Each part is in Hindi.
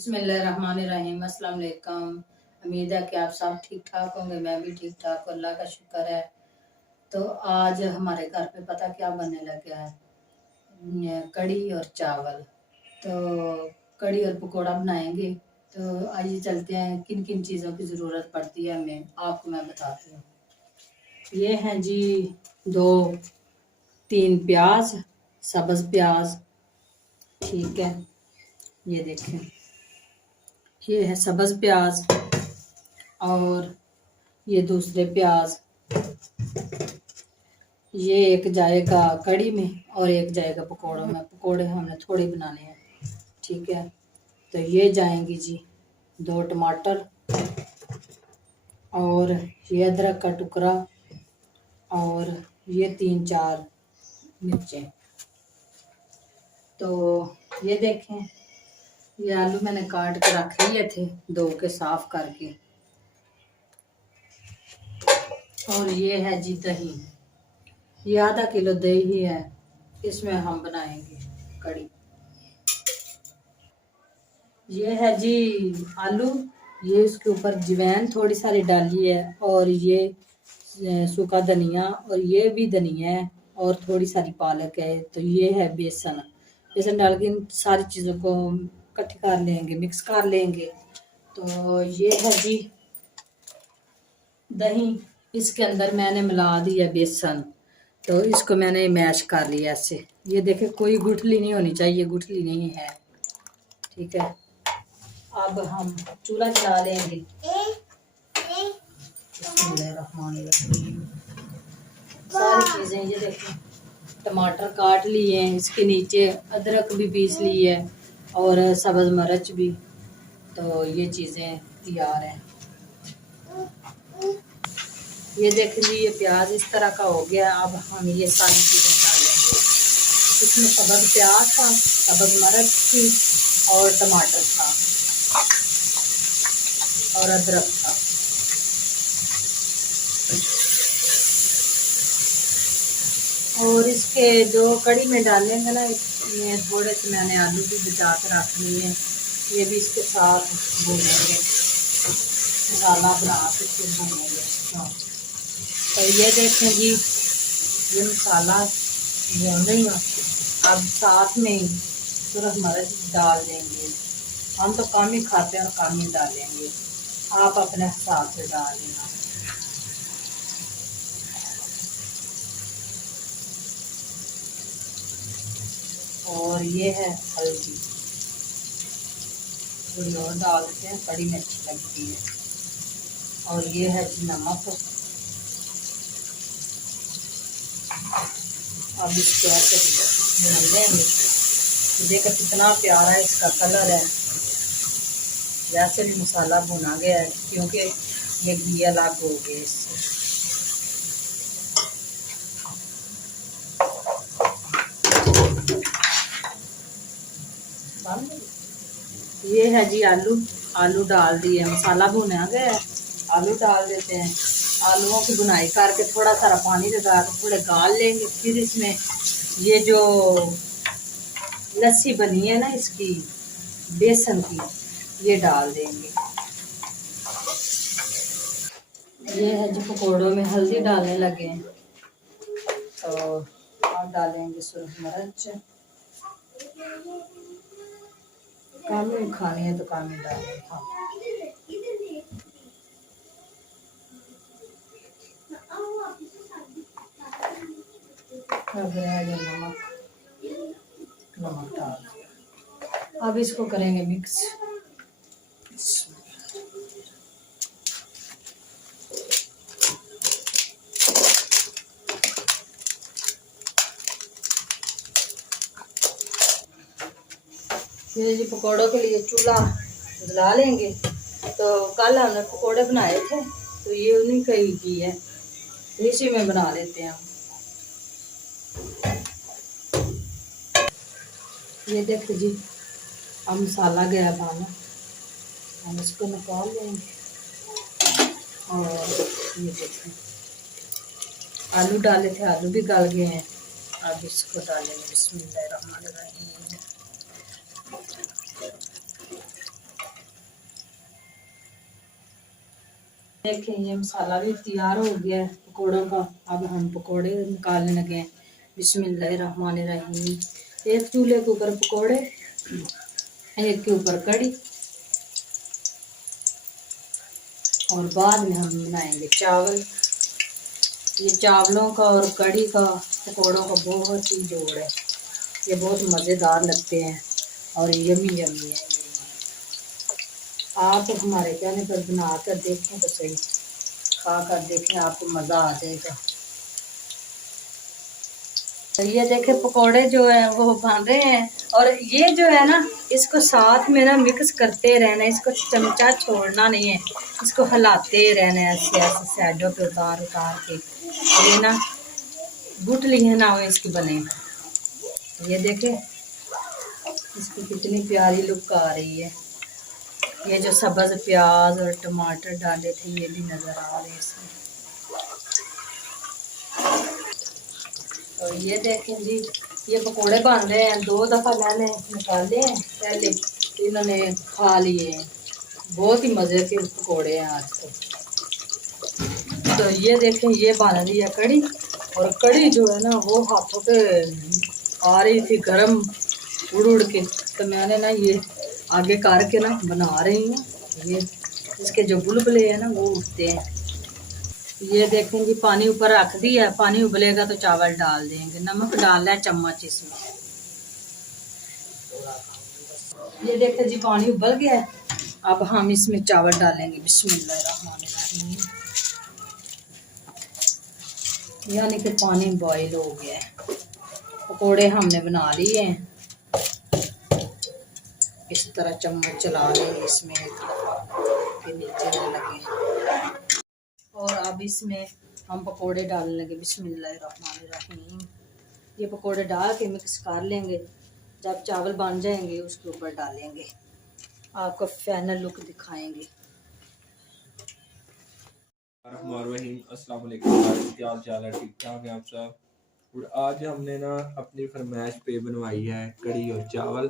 बिस्मिल्लाहिर्रहमानिर्रहीम। अस्सलाम वालेकुम। उम्मीद है कि आप सब ठीक ठाक होंगे। मैं भी ठीक ठाक हूँ, अल्लाह का शुक्र है। तो आज हमारे घर पे पता क्या बनने लगा है, कड़ी और चावल। तो कड़ी और पकोड़ा बनाएंगे। तो आइए चलते हैं, किन किन चीज़ों की ज़रूरत पड़ती है हमें आपको मैं बताती हूँ। ये हैं जी 2-3 प्याज, सब्ज़ प्याज, ठीक है। ये देखें, ये है सब्ज़ प्याज और ये दूसरे प्याज। ये एक जाएगा कड़ी में और एक जाएगा पकोड़ों में। पकोड़े हमने थोड़े बनाने हैं, ठीक है। तो ये जाएंगी जी 2 टमाटर और ये अदरक का टुकड़ा और ये 3-4 मिर्चें। तो ये देखें, ये आलू मैंने काट के रख लिए थे, धो के साफ करके। और ये है जी दही, ये आधा किलो दही है, इसमें हम बनाएंगे कड़ी। ये है जी आलू, ये इसके ऊपर जवैन थोड़ी सारी डाली है और ये सूखा धनिया और ये भी धनिया है और थोड़ी सारी पालक है। तो ये है बेसन, बेसन डाल के इन सारी चीज़ों को इकट्ठी कर लेंगे, मिक्स कर लेंगे। तो ये है जी दही, इसके अंदर मैंने मिला दिया बेसन। तो इसको मैंने मैश कर लिया ऐसे। ये देखे कोई गुठली नहीं होनी चाहिए, गुठली नहीं है, ठीक है। अब हम चूल्हा जला लेंगे। सारी चीज़ें ये देखें, टमाटर काट लिए हैं, इसके नीचे अदरक भी पीस ली है और सब्ज़ मिर्च भी। तो ये चीज़ें तैयार हैं। ये देख लीजिए, ये प्याज इस तरह का हो गया। अब हम ये सारी चीज़ें डालेंगे। इसमें सब्ज़ प्याज था, सब्ज़ मिर्च थी और टमाटर था और अदरक था। और इसके जो कड़ी में डालेंगे ना, इसमें थोड़े से मैंने आलू भी बचा कर रख लिए हैं, ये भी इसके साथ भूनेंगे, मसाला बना के फिर भूनेंगे। तो ये देखें जी, ये मसाला भून रही हूँ। अब साथ में ही सूरज मिर्च डाल देंगे। हम तो कम ही खाते हैं और कम ही डालेंगे, आप अपने हिसाब से डाल लेना। और ये है हल्दी, थोड़ी और डाल देते हैं, कड़ी में अच्छी लगती है। और ये है नमक। अब इसको ऐसे भून लेंगे। देखो कितना प्यारा इसका कलर है। वैसे भी मसाला भुना गया है क्योंकि ये घी अलग हो गए इससे। ये है जी आलू, आलू डाल दिए, मसाला भुना गया है, आलू डाल देते हैं। आलूओं की बुनाई करके थोड़ा सारा पानी लगा के थोड़े गाल लेंगे। फिर इसमें ये जो लस्सी बनी है ना इसकी, बेसन की, ये डाल देंगे। ये है जो पकौड़ों में हल्दी डालने लगे हैं, तो आप डालेंगे सूरज मिर्च। कम खानी है तो कम ही डालें। हाँ, नमक, नमक डाल दिया। अब इसको करेंगे मिक्स। फिर जी पकौड़ों के लिए चूल्हा जला लेंगे। तो कल हमने पकौड़े बनाए थे, तो ये उन्हीं का ही घी है, इसी में बना लेते हैं हम। ये देखो जी, अब मसाला गया पाना, हम इसको निकाल लेंगे। और ये देखें, आलू डाले थे, आलू भी गल गए हैं। अब इसको डालेंगे। बिस्मिल्लाहिर्रहमानिर्रहीम। देखें ये मसाला भी तैयार हो गया है पकौड़ों का। अब हम पकौड़े निकालने लगे हैं। बिस्मिल्लाहिर्रहमानिर्रहीम। एक चूल्हे के ऊपर पकौड़े, एक के ऊपर कड़ी, और बाद में हम बनाएंगे चावल। ये चावलों का और कड़ी का पकौड़ों का बहुत ही जोड़ है। ये बहुत मज़ेदार लगते हैं और यमी यमी है। आप हमारे कहने पर बना कर देखें तो सही, खा कर देखें, आपको मज़ा आ जाएगा। तो ये देखें पकोड़े जो है वो बन रहे हैं, और ये जो है ना इसको साथ में ना मिक्स करते रहना, इसको चमचा छोड़ना नहीं है, इसको हिलाते रहना है ऐसे ऐसे साइडों पे उतार उतार के। ये ना गुठली है ना वो इसकी बने। ये देखें इसकी कितनी प्यारी लुक आ रही है। ये जो सब्ज़ प्याज और टमाटर डाले थे ये भी नज़र आ रहे हैं इसमें। तो ये देखें जी ये पकोड़े बन रहे हैं। 2 दफ़ा मैंने निकाले हैं पहले, इन्होंने खा लिए हैं। बहुत ही मज़े के पकोड़े हैं आज तो ये देखें ये बन रही है कड़ी, और कड़ी जो है ना वो हाथों पे आ रही थी गरम उड़ उड़ के, तो मैंने ना ये आगे करके ना बना रही हूँ। ये इसके जो बुलबुले हैं ना वो उठते हैं। ये देखें जी पानी ऊपर रख दिया, पानी उबलेगा तो चावल डाल देंगे। नमक डालना है चम्मच इसमें। ये देखें जी पानी उबल गया है। अब हम इसमें चावल डालेंगे। बिस्मिल्लाहिर्रहमानिर्रहीम। यानी कि पानी बॉईल हो गया है। पकोड़े हमने बना लिए हैं। इस तरह चम्मच चला लेंगे इसमें के नीचे न लगे। और अब इसमें हम पकोड़े डालने लगे। बिस्मिल्लाहिर्रहमानिर्रहीम। ये पकोड़े डाल के मिक्स कर लेंगे। जब चावल बन जाएंगे उसके ऊपर डालेंगे, आपको फाइनल लुक दिखाएंगे। अस्सलाम वालेकुम, क्या हाल चाल है? ठीक ठाक है आप सब? और आज हमने ना अपनी फरमाइश पे बनवाई है कड़ी और चावल,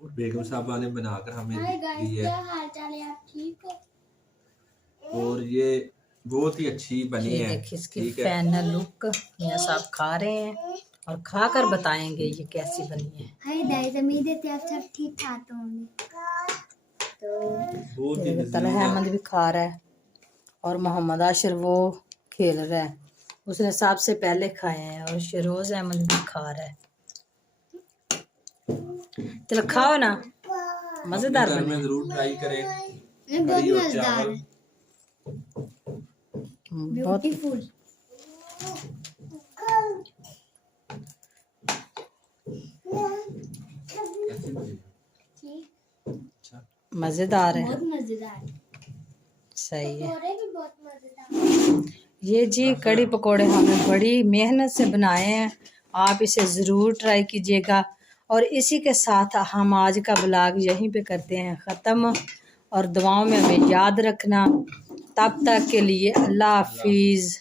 और बेगम साहबा ने बनाकर हमें दी है। आप ठीक हो? और ये बहुत ही अच्छी बनी है। देखिए इसकी फाइनल लुक। मियां साहब खा रहे हैं और खाकर बताएंगे ये कैसी बनी है। हाय गाइस, उम्मीद है आप सब ठीक ठाक होंगे। तो तलहा अहमद भी खा रहा है और मोहम्मद आशिर वो खेल रहा है, उसने सबसे पहले खाए हैं, और शरोज अहमद भी खा रहा है। चलो खाओ ना, मजेदार घर बने। में जरूर ट्राई करें बहुत कड़ी और मजेदार चावल। है, बहुत ब्यूटीफुल। मजेदार है, बहुत मजेदार, सही है। पकोड़े भी बहुत मजेदार। ये जी कड़ी पकोड़े हमने बड़ी मेहनत से बनाए हैं। आप इसे ज़रूर ट्राई कीजिएगा। और इसी के साथ हम आज का ब्लॉग यहीं पे करते हैं ख़त्म, और दुआओं में हमें याद रखना। तब तक के लिए अल्लाह हाफिज़।